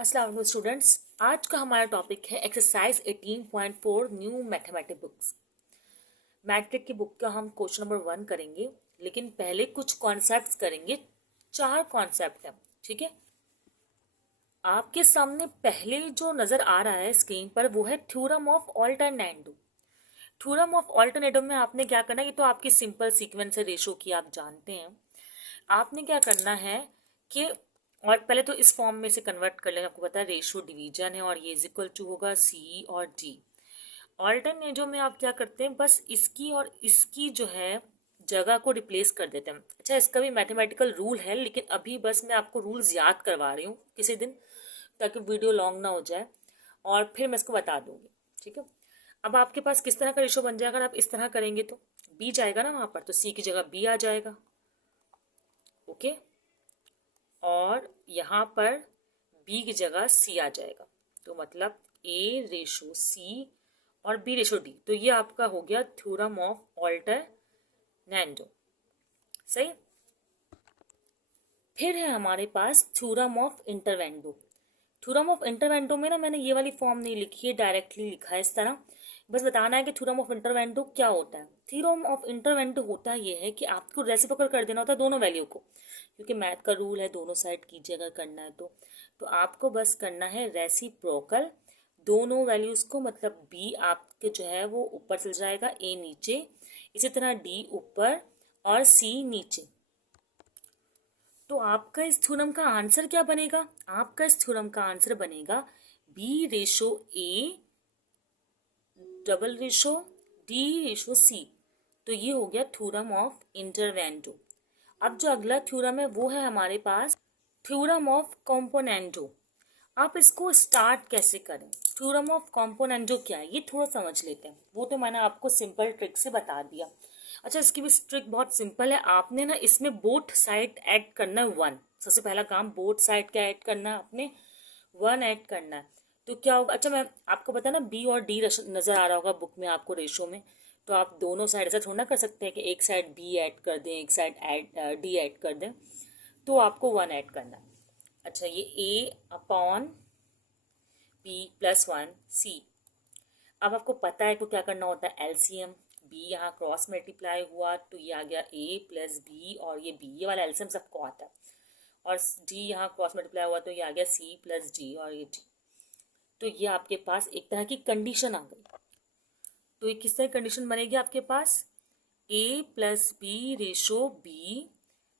अस्सलाम वालेकुम स्टूडेंट्स। आज का हमारा टॉपिक है exercise 18.4 new mathematics books. Matric की बुक का हम क्वेश्चन नंबर 1 करेंगे, लेकिन पहले कुछ कॉन्सेप्ट्स करेंगे। 4 कॉन्सेप्ट है, ठीक है। आपके सामने पहले जो नज़र आ रहा है स्क्रीन पर वो है theorem of alternative. Theorem of alternative में आपने क्या करना है, ये तो आपकी सिंपल सीक्वेंस है रेशो की, आप जानते हैं। आपने क्या करना है कि और पहले तो इस फॉर्म में से कन्वर्ट कर लेंगे। आपको पता है रेशो डिवीजन है और ये इज इक्वल टू होगा सी और डी। ऑल्टरनेटिव में आप क्या करते हैं, बस इसकी और इसकी जो है जगह को रिप्लेस कर देते हैं। अच्छा, इसका भी मैथमेटिकल रूल है, लेकिन अभी बस मैं आपको रूल्स याद करवा रही हूँ किसी दिन, ताकि वीडियो लॉन्ग ना हो जाए और फिर मैं इसको बता दूंगी, ठीक है। अब आपके पास किस तरह का रेशो बन जाएगा, अगर आप इस तरह करेंगे तो बी जाएगा ना वहाँ पर, तो सी की जगह बी आ जाएगा, ओके। और यहाँ पर b की जगह c आ जाएगा, तो मतलब a रेशो c और b रेशो d। तो ये आपका हो गया थ्योरम ऑफ ऑल्टरनेटिव, सही। फिर है हमारे पास थ्योरम ऑफ इंटरवेंडो। थ्योरम ऑफ इंटरवेंडो में ना मैंने ये वाली फॉर्म नहीं लिखी है, डायरेक्टली लिखा है इस तरह। बस बताना है कि थ्योरम ऑफ इंटरवेंडो क्या होता है। थ्योरम ऑफ इंटरवेंडो होता ये है कि आपको रेसिप्रोकल कर देना होता है दोनों वैल्यू को, क्योंकि मैथ का रूल है दोनों साइड कीजिए अगर करना है तो आपको बस करना है रेसिप्रोकल दोनों वैल्यूज को। मतलब बी आपके जो है वो ऊपर चल जाएगा, ए नीचे, इसी तरह डी ऊपर और सी नीचे। तो आपका इस थ्योरम का आंसर क्या बनेगा? आपका इस थ्योरम का आंसर बनेगा B ratio A double ratio D ratio C. तो ये हो गया थ्योरम ऑफ इंटरवेंडो। अब जो अगला थ्योरम है वो है हमारे पास थ्योरम ऑफ कॉम्पोनेंटो। आप इसको स्टार्ट कैसे करें, थ्योरम ऑफ कॉम्पोनेंटो क्या है ये थोड़ा समझ लेते हैं। वो तो मैंने आपको सिंपल ट्रिक से बता दिया। अच्छा, इसकी भी ट्रिक बहुत सिंपल है। आपने ना इसमें बोथ साइड ऐड करना है 1। सबसे पहला काम बोथ साइड क्या ऐड करना है, आपने 1 ऐड करना है। तो क्या होगा, अच्छा मैं आपको बता ना बी और डी नजर आ रहा होगा बुक में आपको रेशो में, तो आप दोनों साइड ऐसा थोड़ा ना कर सकते हैं कि एक साइड बी ऐड कर दें एक साइड डी ऐड कर दें। तो आपको 1 ऐड करना है। अच्छा, ये ए अपॉन बी प्लस 1 सी। अब आपको पता है तो क्या करना होता है, एलसीएम। बी यहाँ क्रॉस मल्टीप्लाई हुआ तो ये आ गया ए प्लस बी, और ये बी, ये वाला एलसीएम सबको आता है। और डी यहाँ क्रॉस मल्टीप्लाई हुआ तो ये आ गया सी प्लस डी, और ये डी। तो ये आपके पास एक तरह की कंडीशन आ गई। तो ये किस तरह कंडीशन बनेगी आपके पास, A plus B ratio B,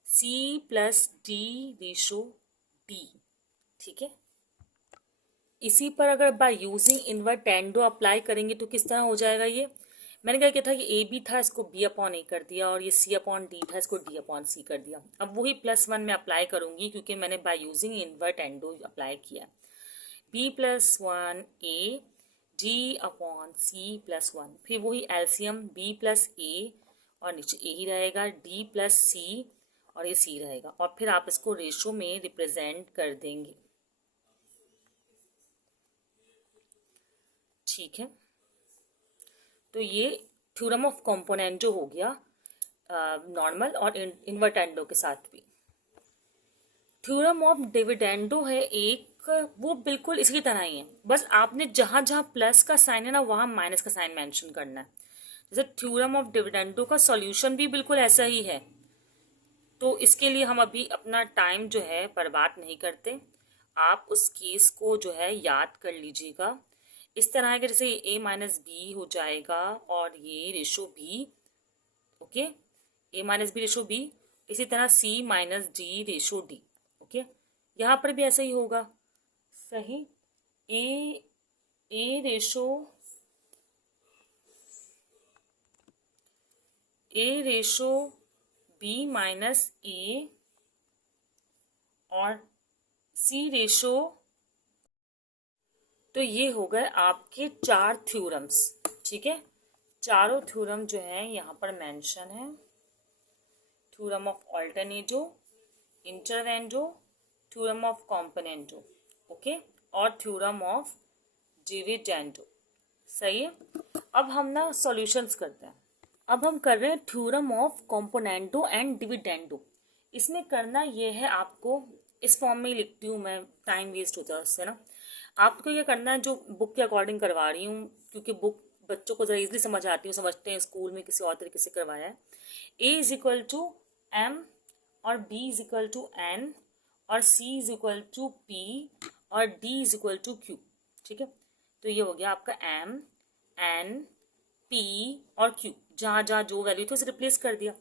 C plus D ratio D, ठीक है। इसी पर अगर बाय यूजिंग इन्वर्टेंडो अप्लाई करेंगे तो किस तरह हो जाएगा ये, मैंने क्या किया था कि ए बी था इसको बी अपॉन ए कर दिया, और ये सी अपॉन डी था इसको डी अपॉन सी कर दिया। अब वही +1 में अप्लाई करूंगी क्योंकि मैंने बाय यूजिंग इन्वर्टेंडो अप्लाई किया। B plus 1 A D upon C plus 1, फिर वही एलसीएम बी प्लस ए, और नीचे ए ही रहेगा, डी प्लस सी, और ये सी रहेगा, और फिर आप इसको रेशो में रिप्रेजेंट कर देंगे, ठीक है। तो ये थ्योरम ऑफ कॉम्पोनेंटो हो गया नॉर्मल और इन्वर्टेंडो के साथ भी। थ्योरम ऑफ डिविडेंडो है एक, वो बिल्कुल इसकी तरह ही है, बस आपने जहां जहां प्लस का साइन है ना वहां माइनस का साइन मेंशन करना है। जैसे थ्योरम ऑफ डिविडेंडो का सॉल्यूशन भी बिल्कुल ऐसा ही है। तो इसके लिए हम अभी अपना टाइम जो है बर्बाद नहीं करते, आप उस केस को जो है याद कर लीजिएगा। इस तरह है कि जैसे ए माइनस बी हो जाएगा और ये ratio B, okay, A minus B ratio B. इसी तरह C minus D ratio D, okay. यहाँ पर भी ऐसा ही होगा, सही। A A ratio B minus A और सी रेशो, तो ये हो गए आपके 4 थ्योरम्स, ठीक है। चारों थ्योरम जो है यहाँ पर मेंशन है, theorem of alternendo, invertendo, theorem of componendo, okay, और थ्योरम ऑफ डिविडेंडो, सही है। अब हम ना सॉल्यूशंस करते हैं। अब हम कर रहे हैं थ्योरम ऑफ कॉम्पोनेंटो एंड डिविडेंडो। इसमें करना ये है आपको, इस फॉर्म में ही लिखती हूँ मैं, टाइम वेस्ट होता है उससे ना। आपको ये करना है जो बुक के अकॉर्डिंग करवा रही हूँ, क्योंकि बुक बच्चों को ज़रा इजली समझ आती है, समझते हैं, स्कूल में किसी और तरीके से करवाया है। A is equal to M और B is equal to N और C is equal to P और D is equal to Q. ठीक है, तो ये हो गया आपका एम, एन, पी और क्यू, जहाँ जहाँ जो वैल्यू थी उसे रिप्लेस कर दिया।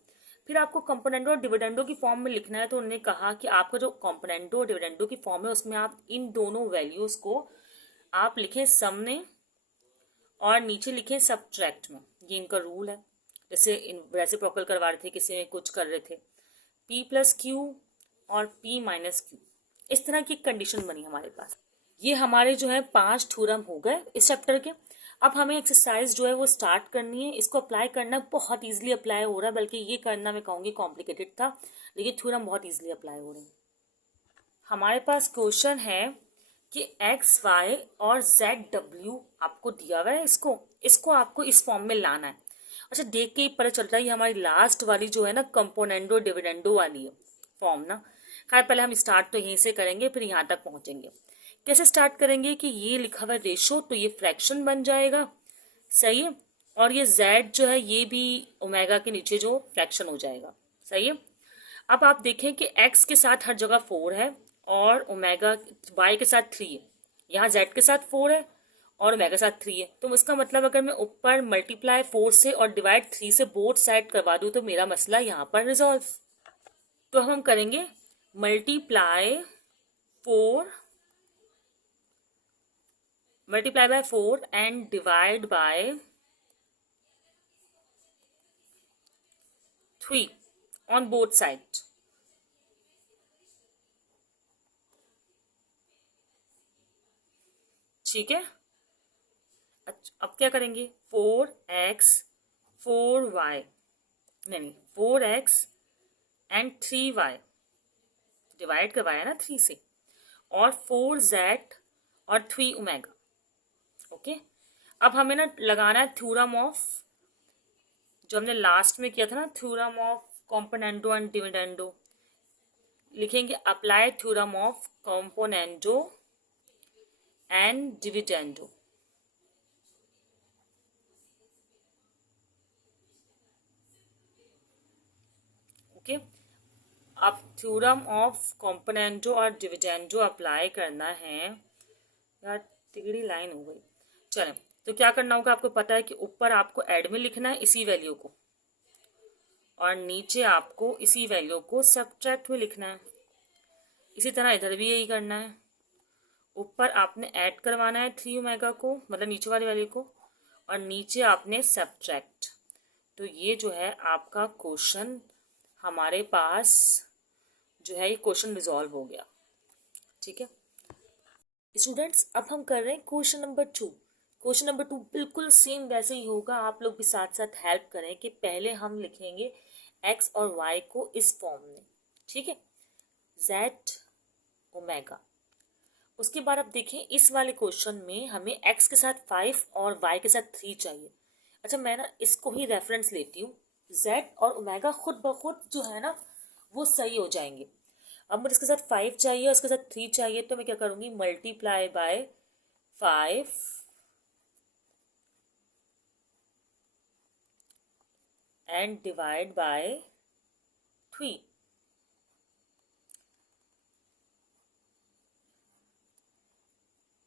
फिर आपको कंपोनेंडो और डिविडेंडो की फॉर्म में लिखना है, तो उन्होंने कहा कि आपका जो कंपोनेंडो और डिविडेंडो की फॉर्म है उसमें आप इन दोनों वैल्यूज को आप लिखें सम में और नीचे लिखें सब्ट्रैक्ट में। ये इनका रूल है। जैसे रेसिप्रोकल करवा रहे थे, किसी में कुछ कर रहे थे, पी प्लस क्यू और पी माइनस क्यू, इस तरह की कंडीशन बनी हमारे पास। ये हमारे जो है 5 थ्योरम हो गए इस चैप्टर के। अब हमें एक्सरसाइज जो है वो स्टार्ट करनी है। इसको अप्लाई करना बहुत इजीली अप्लाई हो रहा है, बल्कि ये करना मैं कहूँगी कॉम्प्लिकेटेड था, लेकिन थ्योरम बहुत इजीली अप्लाई हो रहे हैं। हमारे पास क्वेश्चन है कि एक्स वाई और जेड डब्ल्यू आपको दिया हुआ है, इसको आपको इस फॉर्म में लाना है। अच्छा, देख के ही पता चल रहा है ये हमारी लास्ट वाली जो है ना कंपोनेंडो डिविडेंडो वाली है फॉर्म ना। खैर पहले हम स्टार्ट तो यहीं से करेंगे, फिर यहाँ तक पहुँचेंगे। कैसे स्टार्ट करेंगे कि ये लिखा हुआ रेशो, तो ये फ्रैक्शन बन जाएगा, सही है। और ये z जो है ये भी ओमेगा के नीचे जो फ्रैक्शन हो जाएगा, सही है। अब आप देखें कि x के साथ हर जगह 4 है और ओमेगा y के साथ 3 है। यहाँ z के साथ 4 है और ओमेगा के साथ 3 है, तो इसका मतलब अगर मैं ऊपर मल्टीप्लाई 4 से और डिवाइड 3 से बोथ साइड करवा दूँ तो मेरा मसला यहाँ पर रिजॉल्व। तो हम करेंगे multiply 4 by 4 and divide by 3 on both sides। ठीक है, अच्छा अब क्या करेंगे, 4x 4y, नहीं 4x एंड 3y डिवाइड करवाया ना 3 से, और 4z और 3 ओमेगा। ओके, अब हमें ना लगाना है थ्योरम ऑफ, जो हमने लास्ट में किया था ना, theorem of componendo and dividendo. लिखेंगे apply theorem of componendo and dividendo. Okay, अब थ्योरम ऑफ कॉम्पोनेंडो और डिविडेंडो अप्लाई करना है। यार तिगड़ी लाइन हो गई। चलें, तो क्या करना होगा, आपको पता है कि ऊपर आपको ऐड में लिखना है इसी वैल्यू को, और नीचे आपको इसी वैल्यू को सब्ट्रैक्ट में लिखना है। इसी तरह इधर भी यही करना है। ऊपर आपने ऐड करवाना है 3 ओमेगा को, मतलब नीचे वाली वैल्यू को, और नीचे आपने सब्ट्रैक्ट। तो ये जो है आपका क्वेश्चन हमारे पास जो है, ये क्वेश्चन रिजॉल्व हो गया। ठीक है स्टूडेंट्स, अब हम कर रहे हैं क्वेश्चन नंबर 2। क्वेश्चन नंबर 2 बिल्कुल सेम वैसे ही होगा। आप लोग भी साथ साथ हेल्प करें कि पहले हम लिखेंगे x और y को इस फॉर्म में, ठीक है, z ओमेगा। उसके बाद आप देखें इस वाले क्वेश्चन में हमें x के साथ 5 और y के साथ 3 चाहिए। अच्छा, मैं ना इसको ही रेफरेंस लेती हूँ, z और ओमेगा खुद ब खुद जो है ना वो सही हो जाएंगे। अब मुझे इसके साथ 5 चाहिए और इसके साथ 3 चाहिए, तो मैं क्या करूँगी, multiply by 5 and divide by 3।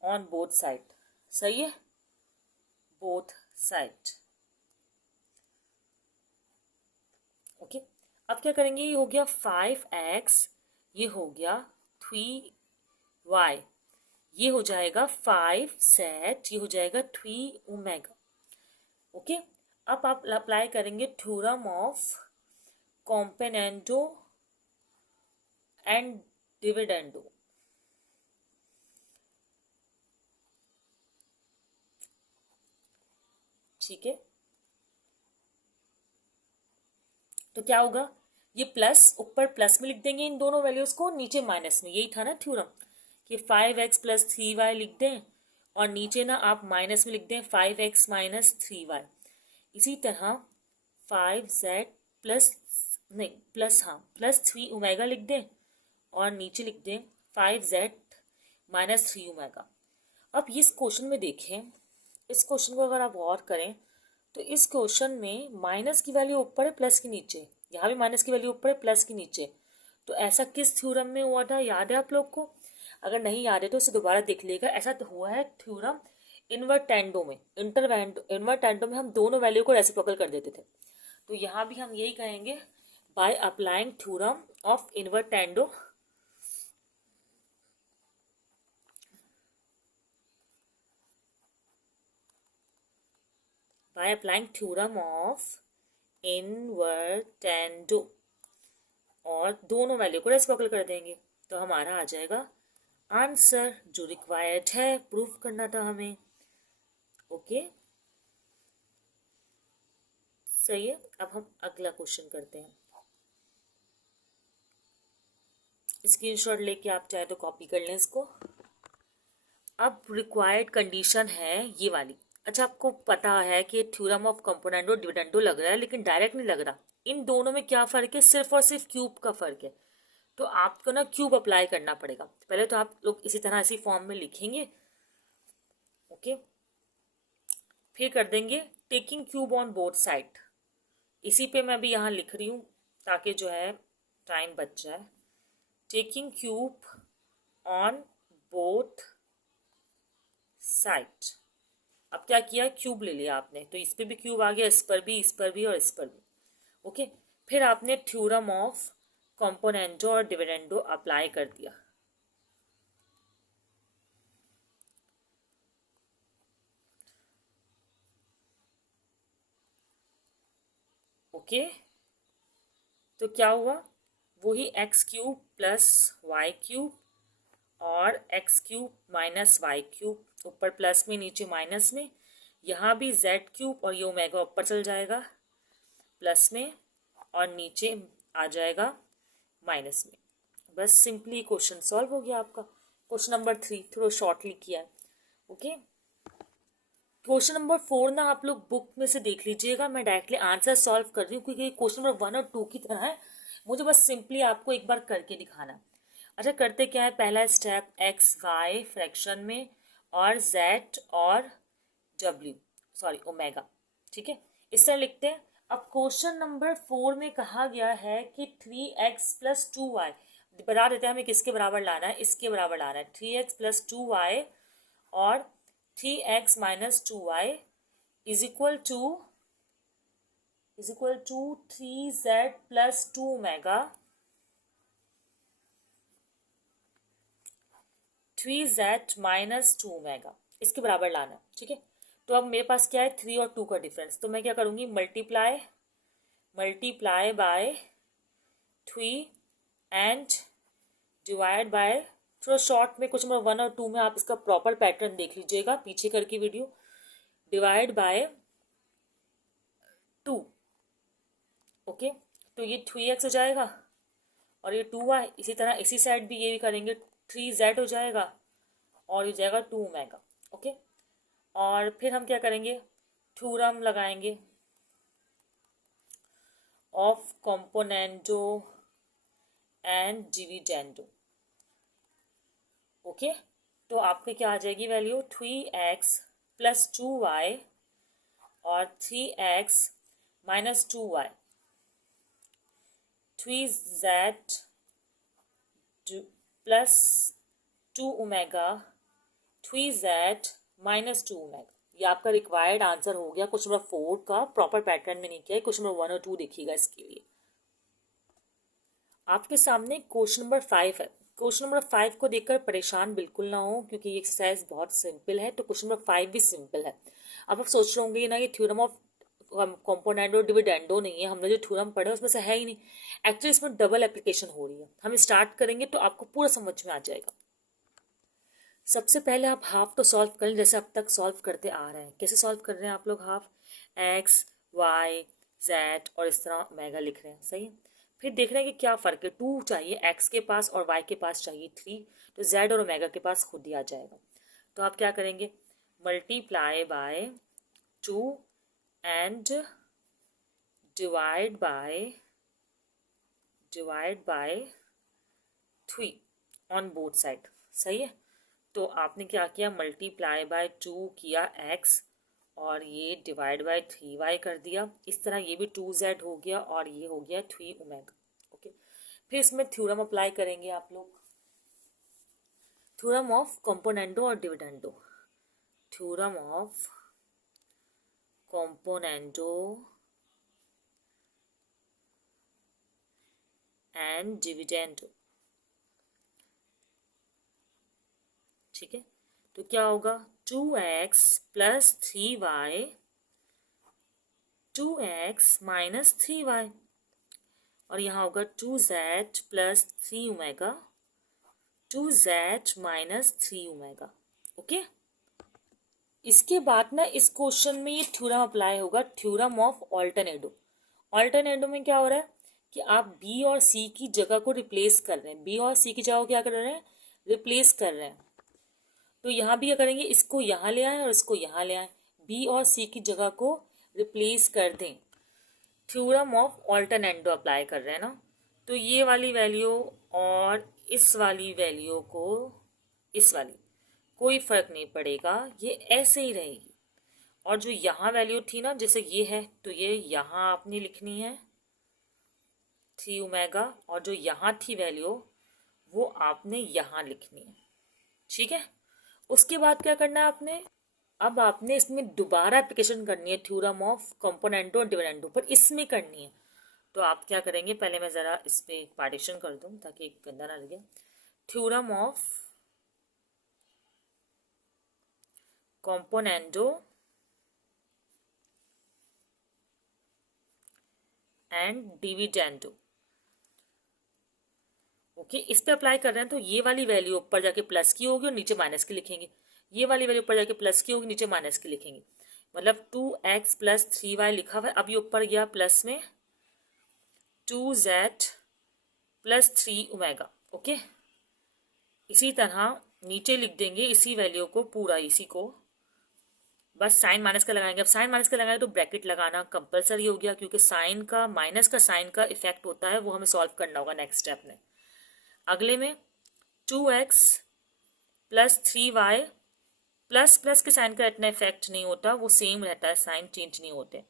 On both side, सही है, बोथ साइड। ओके, अब क्या करेंगे, ये हो गया 5x, ये हो गया 3y, ये हो जाएगा 5z, ये हो जाएगा 3 ओमेगा। ओके, अब आप अप्लाई करेंगे theorem of componendo and dividendo. ठीक है, तो क्या होगा, ये प्लस ऊपर प्लस में लिख देंगे इन दोनों वैल्यूज को, नीचे माइनस में। यही था ना थ्योरम कि 5x प्लस 3y लिख दें और नीचे ना आप माइनस में लिख दें 5x माइनस 3y। इसी तरह 5z प्लस नहीं प्लस हाँ प्लस 3 ओमेगा लिख दें और नीचे लिख दें 5z माइनस 3 ओमेगा। अब इस क्वेश्चन में देखें, इस क्वेश्चन को अगर आप गौर करें तो इस क्वेश्चन में माइनस की वैल्यू ऊपर है प्लस के नीचे, यहाँ भी माइनस की वैल्यू ऊपर है प्लस के नीचे। तो ऐसा किस थ्योरम में हुआ था, याद है आप लोग को? अगर नहीं याद है तो इसे दोबारा देख लीजिएगा। ऐसा तो हुआ है थ्योरम इन्वर्टेंडो में, इन्वर्टेंडो में हम दोनों वैल्यू को रेसिप्रोकल कर देते थे। तो यहाँ भी हम यही कहेंगे, by applying theorem of invertendo, by applying theorem of invertendo और दोनों वैल्यू को रेसिप्रोकल कर देंगे तो हमारा आ जाएगा आंसर जो रिक्वायर्ड है, प्रूफ करना था हमें। ओके, सही है। अब हम अगला क्वेश्चन करते हैं। स्क्रीनशॉट लेके आप चाहे तो कॉपी कर लें इसको। अब रिक्वायर्ड कंडीशन है ये वाली। अच्छा, आपको पता है कि थ्योरम ऑफ कंपोनेंडो डिविडेंडो लग रहा है लेकिन डायरेक्ट नहीं लग रहा। इन दोनों में क्या फ़र्क है? सिर्फ और सिर्फ क्यूब का फ़र्क है। तो आपको ना क्यूब अप्लाई करना पड़ेगा। पहले तो आप लोग इसी तरह इसी फॉर्म में लिखेंगे, ओके। फिर कर देंगे taking cube on both side. इसी पे मैं भी यहाँ लिख रही हूँ ताकि जो है टाइम बच जाए। Taking cube on both side. अब क्या किया, क्यूब ले लिया आपने, तो इस पे भी क्यूब आ गया, इस पर भी, इस पर भी और इस पर भी, ओके। फिर आपने थ्योरम ऑफ कंपोनेंडो और डिविडेंडो अप्लाई कर दिया, ओके। तो क्या हुआ, वही X cube plus Y cube और X cube minus Y cube, ऊपर प्लस में नीचे माइनस में। यहाँ भी जेड क्यूब और ये ओमेगा ऊपर चल जाएगा प्लस में और नीचे आ जाएगा माइनस में। बस सिंपली क्वेश्चन सॉल्व हो गया आपका। क्वेश्चन नंबर 3 थोड़ा शॉर्टली किया है, ओके। क्वेश्चन नंबर 4 ना आप लोग बुक में से देख लीजिएगा, मैं डायरेक्टली आंसर सॉल्व कर रही हूँ क्योंकि क्वेश्चन नंबर 1 और 2 की तरह है। मुझे बस सिंपली आपको एक बार करके दिखाना। अच्छा, करते क्या है, पहला स्टेप एक्स वाई फ्रैक्शन में और जेड और डब्ल्यू, सॉरी ओमेगा, ठीक है, इस तरह लिखते हैं। अब क्वेश्चन नंबर 4 में कहा गया है कि 3x प्लस 2y, बता देते हैं हमें किसके बराबर लाना है, इसके बराबर लाना है। 3x प्लस 2y और 3x minus 2y is equal to 3z plus 2 omega, 3z minus 2 omega, इसके बराबर लाना है, ठीक है। तो अब मेरे पास क्या है, 3 और 2 का डिफरेंस, तो मैं क्या करूँगी, multiply by 3 and divide by, थोड़ा शॉर्ट में क्वेश्चन नंबर 1 और 2 में आप इसका प्रॉपर पैटर्न देख लीजिएगा पीछे करके वीडियो, डिवाइड बाय 2, ओके। तो ये 3x हो जाएगा और ये 2y, इसी तरह इसी साइड भी ये भी करेंगे, 3z हो जाएगा और ये जाएगा 2 ओमेगा, ओके। और फिर हम क्या करेंगे, थ्योरम लगाएंगे of componendo and dividendo, okay. तो आपके क्या आ जाएगी वैल्यू, 3x प्लस 2y और 3x minus 2y, 3z plus 2 omega, 3z minus 2 omega. ये आपका रिक्वायर्ड आंसर हो गया क्वेश्चन नंबर 4 का। प्रॉपर पैटर्न में नहीं किया है, क्वेश्चन नंबर 1 और 2 देखिएगा इसके लिए। आपके सामने क्वेश्चन नंबर 5 है। क्वेश्चन नंबर 5 को देखकर परेशान बिल्कुल ना हो क्योंकि ये एक्सरसाइज बहुत सिंपल है, तो क्वेश्चन नंबर 5 भी सिंपल है। अब आप सोच रहे होंगे ना ये थ्योरम ऑफ कंपोनेंडो डिविडेंडो नहीं है, हमने जो थ्योरम पढ़ा है उसमें से है ही नहीं। एक्चुअली इसमें डबल एप्लीकेशन हो रही है। हम स्टार्ट करेंगे तो आपको पूरा समझ में आ जाएगा। सबसे पहले आप हाफ तो सॉल्व कर लें जैसे अब तक सॉल्व करते आ रहे हैं। कैसे सॉल्व कर रहे हैं आप लोग, हाफ एक्स वाई जेड और इस तरह ओमेगा लिख रहे हैं, सही है। फिर देख रहे हैं कि क्या फ़र्क है, 2 चाहिए एक्स के पास और वाई के पास चाहिए 3, तो जेड और ओमेगा के पास खुद ही आ जाएगा। तो आप क्या करेंगे, multiply by 2 and divide by 3 on both side, सही है। तो आपने क्या किया, मल्टीप्लाई बाय 2 किया x और ये डिवाइड बाय 3y कर दिया। इस तरह ये भी 2z हो गया और ये हो गया 3 ओमेगा। ओके, फिर इसमें थ्योरम अप्लाई करेंगे आप लोग, थ्योरम ऑफ कंपोनेंडो और dividendo. Theorem of componendo and dividendo, ठीक है। तो क्या होगा, 2x plus 3y, 2x minus 3y, और यहाँ होगा 2z plus 3 omega, 2z minus 3 omega. Okay, इसके बाद ना इस क्वेश्चन में ये थ्योरम अप्लाई होगा, थ्योरम ऑफ ऑल्टरनेटो। ऑल्टरनेटो में क्या हो रहा है कि आप b और c की जगह को रिप्लेस कर रहे हैं, b और c की जगह को क्या कर रहे हैं, रिप्लेस कर रहे हैं। तो यहाँ भी क्या करेंगे, इसको यहाँ ले आए और इसको यहाँ ले आए, b और c की जगह को रिप्लेस कर दें। थ्योरम ऑफ ऑल्टरनेटो अप्लाई कर रहे हैं ना, तो ये वाली वैल्यू और इस वाली वैल्यू को इस वाली कोई फर्क नहीं पड़ेगा, ये ऐसे ही रहेगी। और जो यहाँ वैल्यू थी ना, जैसे ये है तो ये यहाँ आपने लिखनी है 3 ओमेगा, और जो यहाँ थी वैल्यू वो आपने यहाँ लिखनी है, ठीक है। उसके बाद क्या करना है आपने, अब आपने इसमें दोबारा एप्लीकेशन करनी है थ्योरम ऑफ कंपोनेंटो और डिविडेंडो, पर इसमें करनी है। तो आप क्या करेंगे, पहले मैं ज़रा इस पर पार्टीशन कर दूँ ताकि गंदा ना लगे। Theorem of कंपोनेंटो and dividendo, okay, इस पे अप्लाई कर रहे हैं। तो ये वाली वैल्यू ऊपर जाके प्लस की होगी और नीचे माइनस की लिखेंगे, ये वाली वैल्यू ऊपर जाके प्लस की होगी, नीचे माइनस की लिखेंगे। मतलब 2x प्लस 3y लिखा हुआ है, अब ये ऊपर गया प्लस में 2z प्लस 3 ओमेगा। ओके, इसी तरह नीचे लिख देंगे इसी वैल्यू को पूरा, इसी को बस साइन माइनस का लगाएंगे। अब साइन माइनस का लगाएंगे तो ब्रैकेट लगाना कंपलसरी हो गया, क्योंकि साइन का माइनस का साइन का इफेक्ट होता है, वो हमें सॉल्व करना होगा नेक्स्ट स्टेप में। अगले में 2x plus 3y, plus plus के साइन का इतना इफेक्ट नहीं होता, वो सेम रहता है, साइन चेंज नहीं होते,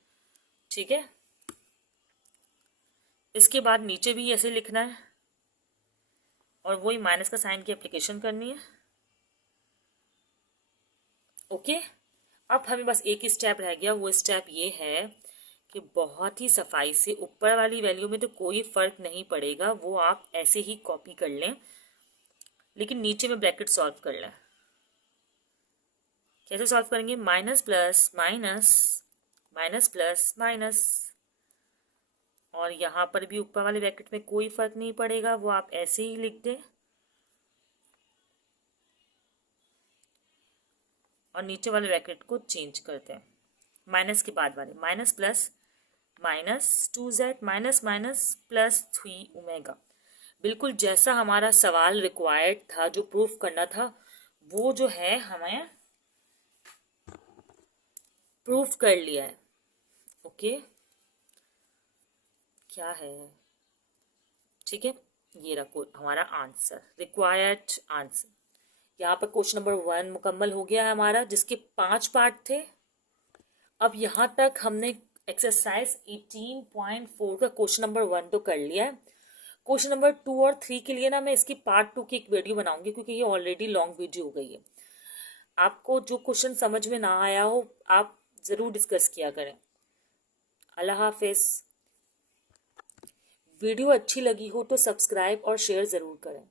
ठीक है। इसके बाद नीचे भी ऐसे लिखना है और वही माइनस का साइन की एप्लीकेशन करनी है। ओके, अब हमें बस एक ही स्टेप रह गया, वो स्टेप ये है कि बहुत ही सफाई से ऊपर वाली वैल्यू में तो कोई फर्क नहीं पड़ेगा, वो आप ऐसे ही कॉपी कर लें, लेकिन नीचे में ब्रैकेट सॉल्व कर लें। कैसे सॉल्व करेंगे, minus plus minus, minus plus minus, और यहाँ पर भी ऊपर वाले ब्रैकेट में कोई फर्क नहीं पड़ेगा, वो आप ऐसे ही लिख दें। और नीचे वाले ब्रैकेट को चेंज करते हैं, माइनस के बाद वाले minus plus minus 2z minus minus plus 3 omega. बिल्कुल जैसा हमारा सवाल रिक्वायर्ड था, जो प्रूफ करना था, वो जो है हमें प्रूफ कर लिया है। ओके, क्या है, ठीक है, ये रखो हमारा आंसर, रिक्वायर्ड आंसर। यहाँ पर क्वेश्चन नंबर 1 मुकम्मल हो गया है हमारा, जिसके 5 पार्ट थे। अब यहाँ तक हमने एक्सरसाइज 18.4 का क्वेश्चन नंबर 1 तो कर लिया है। क्वेश्चन नंबर 2 और 3 के लिए ना मैं इसकी पार्ट 2 की एक वीडियो बनाऊंगी, क्योंकि ये ऑलरेडी लॉन्ग वीडियो हो गई है। आपको जो क्वेश्चन समझ में ना आया हो आप ज़रूर डिस्कस किया करें। अल्लाह हाफिज़। वीडियो अच्छी लगी हो तो सब्सक्राइब और शेयर ज़रूर करें।